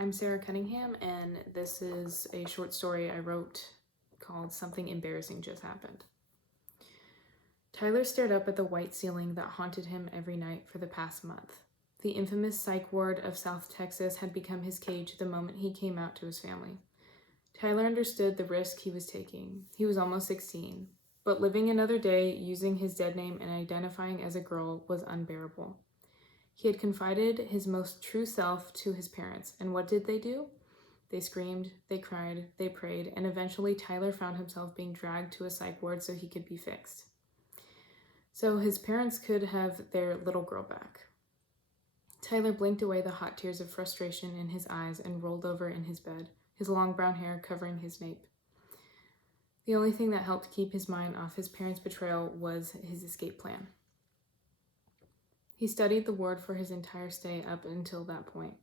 I'm Sarah Cunningham, and this is a short story I wrote called Something Embarrassing Just Happened. Tyler stared up at the white ceiling that haunted him every night for the past month. The infamous psych ward of South Texas had become his cage the moment he came out to his family. Tyler understood the risk he was taking. He was almost 16, but living another day using his dead name and identifying as a girl was unbearable. He had confided his most true self to his parents, and what did they do? They screamed, they cried, they prayed, and eventually Tyler found himself being dragged to a psych ward so he could be fixed. So his parents could have their little girl back. Tyler blinked away the hot tears of frustration in his eyes and rolled over in his bed, his long brown hair covering his nape. The only thing that helped keep his mind off his parents' betrayal was his escape plan. He studied the ward for his entire stay up until that point.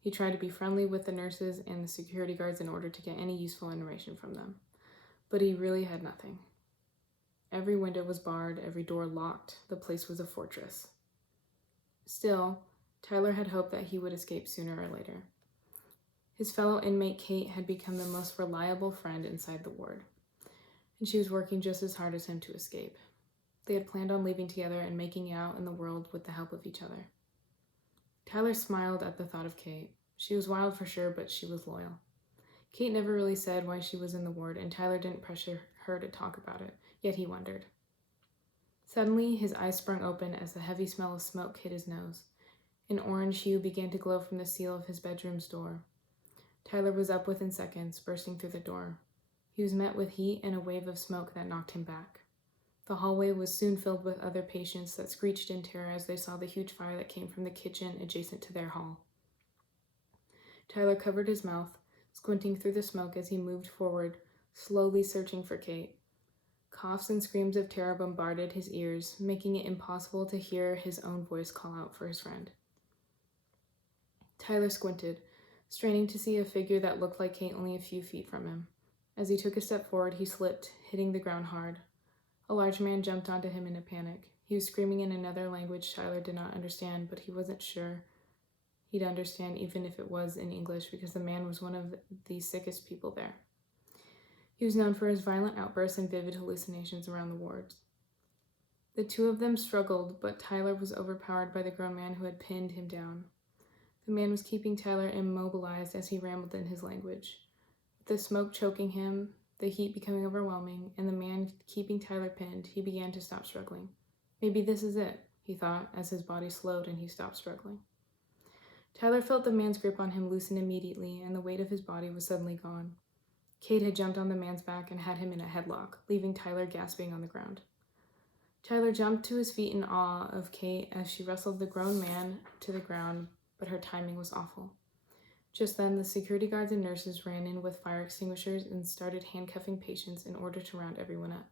He tried to be friendly with the nurses and the security guards in order to get any useful information from them. But he really had nothing. Every window was barred, every door locked. The place was a fortress. Still, Tyler had hoped that he would escape sooner or later. His fellow inmate Kate had become the most reliable friend inside the ward, and she was working just as hard as him to escape. They had planned on leaving together and making it out in the world with the help of each other. Tyler smiled at the thought of Kate. She was wild for sure, but she was loyal. Kate never really said why she was in the ward, and Tyler didn't pressure her to talk about it, yet he wondered. Suddenly, his eyes sprung open as the heavy smell of smoke hit his nose. An orange hue began to glow from the seal of his bedroom's door. Tyler was up within seconds, bursting through the door. He was met with heat and a wave of smoke that knocked him back. The hallway was soon filled with other patients that screeched in terror as they saw the huge fire that came from the kitchen adjacent to their hall. Tyler covered his mouth, squinting through the smoke as he moved forward, slowly searching for Kate. Coughs and screams of terror bombarded his ears, making it impossible to hear his own voice call out for his friend. Tyler squinted, straining to see a figure that looked like Kate only a few feet from him. As he took a step forward, he slipped, hitting the ground hard. A large man jumped onto him in a panic. He was screaming in another language Tyler did not understand, but he wasn't sure he'd understand even if it was in English because the man was one of the sickest people there. He was known for his violent outbursts and vivid hallucinations around the wards. The two of them struggled, but Tyler was overpowered by the grown man who had pinned him down. The man was keeping Tyler immobilized as he rambled in his language. With the smoke choking him, the heat becoming overwhelming, and the man keeping Tyler pinned, he began to stop struggling. Maybe this is it, he thought, as his body slowed and he stopped struggling. Tyler felt the man's grip on him loosen immediately, and the weight of his body was suddenly gone. Kate had jumped on the man's back and had him in a headlock, leaving Tyler gasping on the ground. Tyler jumped to his feet in awe of Kate as she wrestled the grown man to the ground, but her timing was awful. Just then, the security guards and nurses ran in with fire extinguishers and started handcuffing patients in order to round everyone up.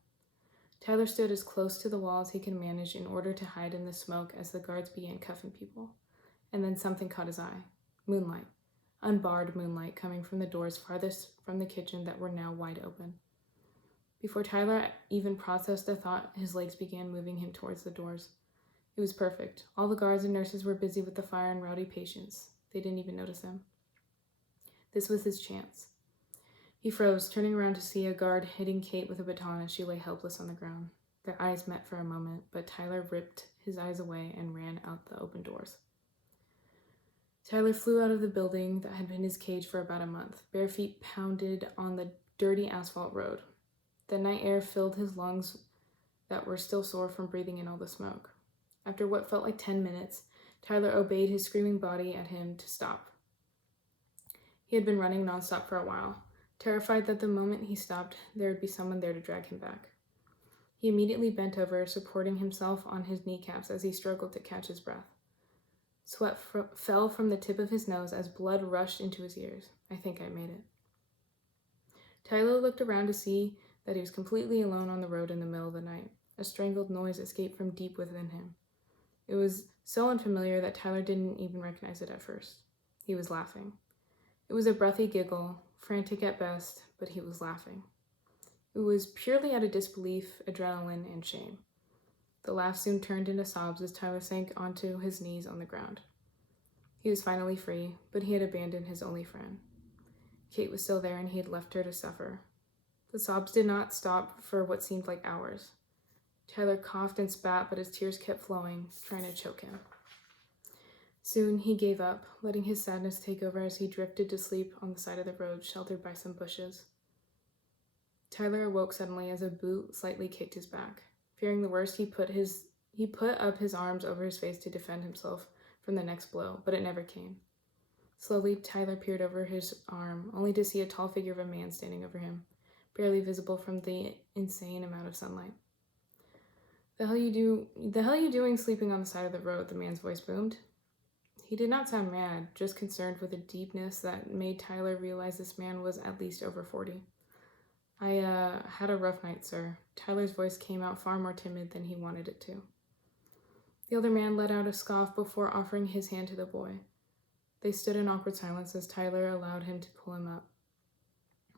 Tyler stood as close to the wall as he could manage in order to hide in the smoke as the guards began cuffing people. And then something caught his eye. Moonlight. Unbarred moonlight coming from the doors farthest from the kitchen that were now wide open. Before Tyler even processed the thought, his legs began moving him towards the doors. It was perfect. All the guards and nurses were busy with the fire and rowdy patients. They didn't even notice him. This was his chance. He froze, turning around to see a guard hitting Kate with a baton as she lay helpless on the ground. Their eyes met for a moment, but Tyler ripped his eyes away and ran out the open doors. Tyler flew out of the building that had been his cage for about a month. Bare feet pounded on the dirty asphalt road. The night air filled his lungs that were still sore from breathing in all the smoke. After what felt like 10 minutes, Tyler obeyed his screaming body at him to stop. He had been running nonstop for a while, terrified that the moment he stopped, there would be someone there to drag him back. He immediately bent over, supporting himself on his kneecaps as he struggled to catch his breath. Sweat fell from the tip of his nose as blood rushed into his ears. I think I made it. Tyler looked around to see that he was completely alone on the road in the middle of the night. A strangled noise escaped from deep within him. It was so unfamiliar that Tyler didn't even recognize it at first. He was laughing. It was a breathy giggle, frantic at best, but he was laughing. It was purely out of disbelief, adrenaline, and shame. The laugh soon turned into sobs as Tyler sank onto his knees on the ground. He was finally free, but he had abandoned his only friend. Kate was still there, and he had left her to suffer. The sobs did not stop for what seemed like hours. Tyler coughed and spat, but his tears kept flowing, trying to choke him. Soon he gave up, letting his sadness take over as he drifted to sleep on the side of the road, sheltered by some bushes. Tyler awoke suddenly as a boot slightly kicked his back. Fearing the worst, he put up his arms over his face to defend himself from the next blow, but it never came. Slowly, Tyler peered over his arm, only to see a tall figure of a man standing over him, barely visible from the insane amount of sunlight. The hell you doing sleeping on the side of the road? The man's voice boomed. He did not sound mad, just concerned with a deepness that made Tyler realize this man was at least over 40. I had a rough night, sir. Tyler's voice came out far more timid than he wanted it to. The older man let out a scoff before offering his hand to the boy. They stood in awkward silence as Tyler allowed him to pull him up.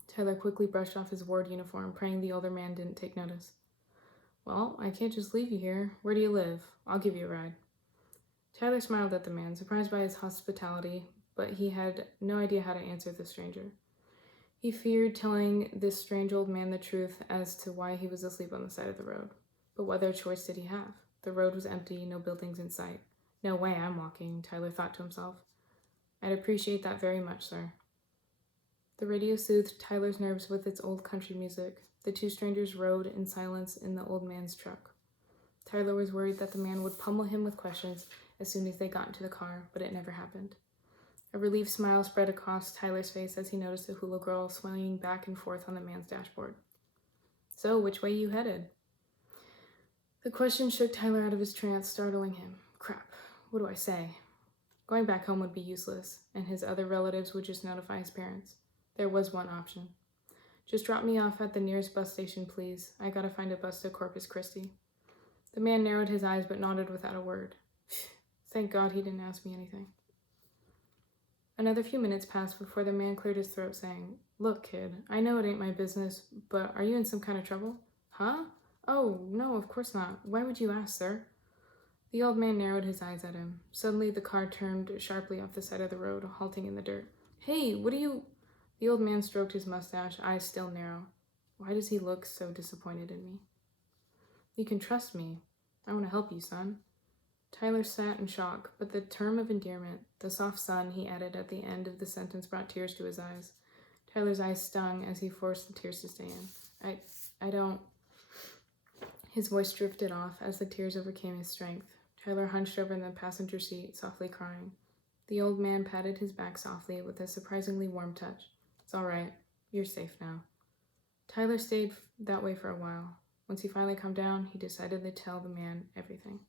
Tyler quickly brushed off his ward uniform, praying the older man didn't take notice. Well, I can't just leave you here. Where do you live? I'll give you a ride. Tyler smiled at the man, surprised by his hospitality, but he had no idea how to answer the stranger. He feared telling this strange old man the truth as to why he was asleep on the side of the road. But what other choice did he have? The road was empty, no buildings in sight. No way I'm walking, Tyler thought to himself. I'd appreciate that very much, sir. The radio soothed Tyler's nerves with its old country music. The two strangers rode in silence in the old man's truck. Tyler was worried that the man would pummel him with questions as soon as they got into the car, but it never happened. A relieved smile spread across Tyler's face as he noticed a hula girl swinging back and forth on the man's dashboard. So, which way you headed? The question shook Tyler out of his trance, startling him. Crap, what do I say? Going back home would be useless, and his other relatives would just notify his parents. There was one option. Just drop me off at the nearest bus station, please. I gotta find a bus to Corpus Christi. The man narrowed his eyes but nodded without a word. Thank God he didn't ask me anything. Another few minutes passed before the man cleared his throat, saying, Look, kid, I know it ain't my business, but are you in some kind of trouble? Huh? Oh, no, of course not. Why would you ask, sir? The old man narrowed his eyes at him. Suddenly, the car turned sharply off the side of the road, halting in the dirt. Hey, what are you... The old man stroked his mustache, eyes still narrow. Why does he look so disappointed in me? You can trust me. I want to help you, son. Tyler sat in shock, but the term of endearment, the soft son he added at the end of the sentence, brought tears to his eyes. Tyler's eyes stung as he forced the tears to stay in. I don't... His voice drifted off as the tears overcame his strength. Tyler hunched over in the passenger seat, softly crying. The old man patted his back softly with a surprisingly warm touch. It's all right. You're safe now. Tyler stayed that way for a while. Once he finally calmed down, he decided to tell the man everything.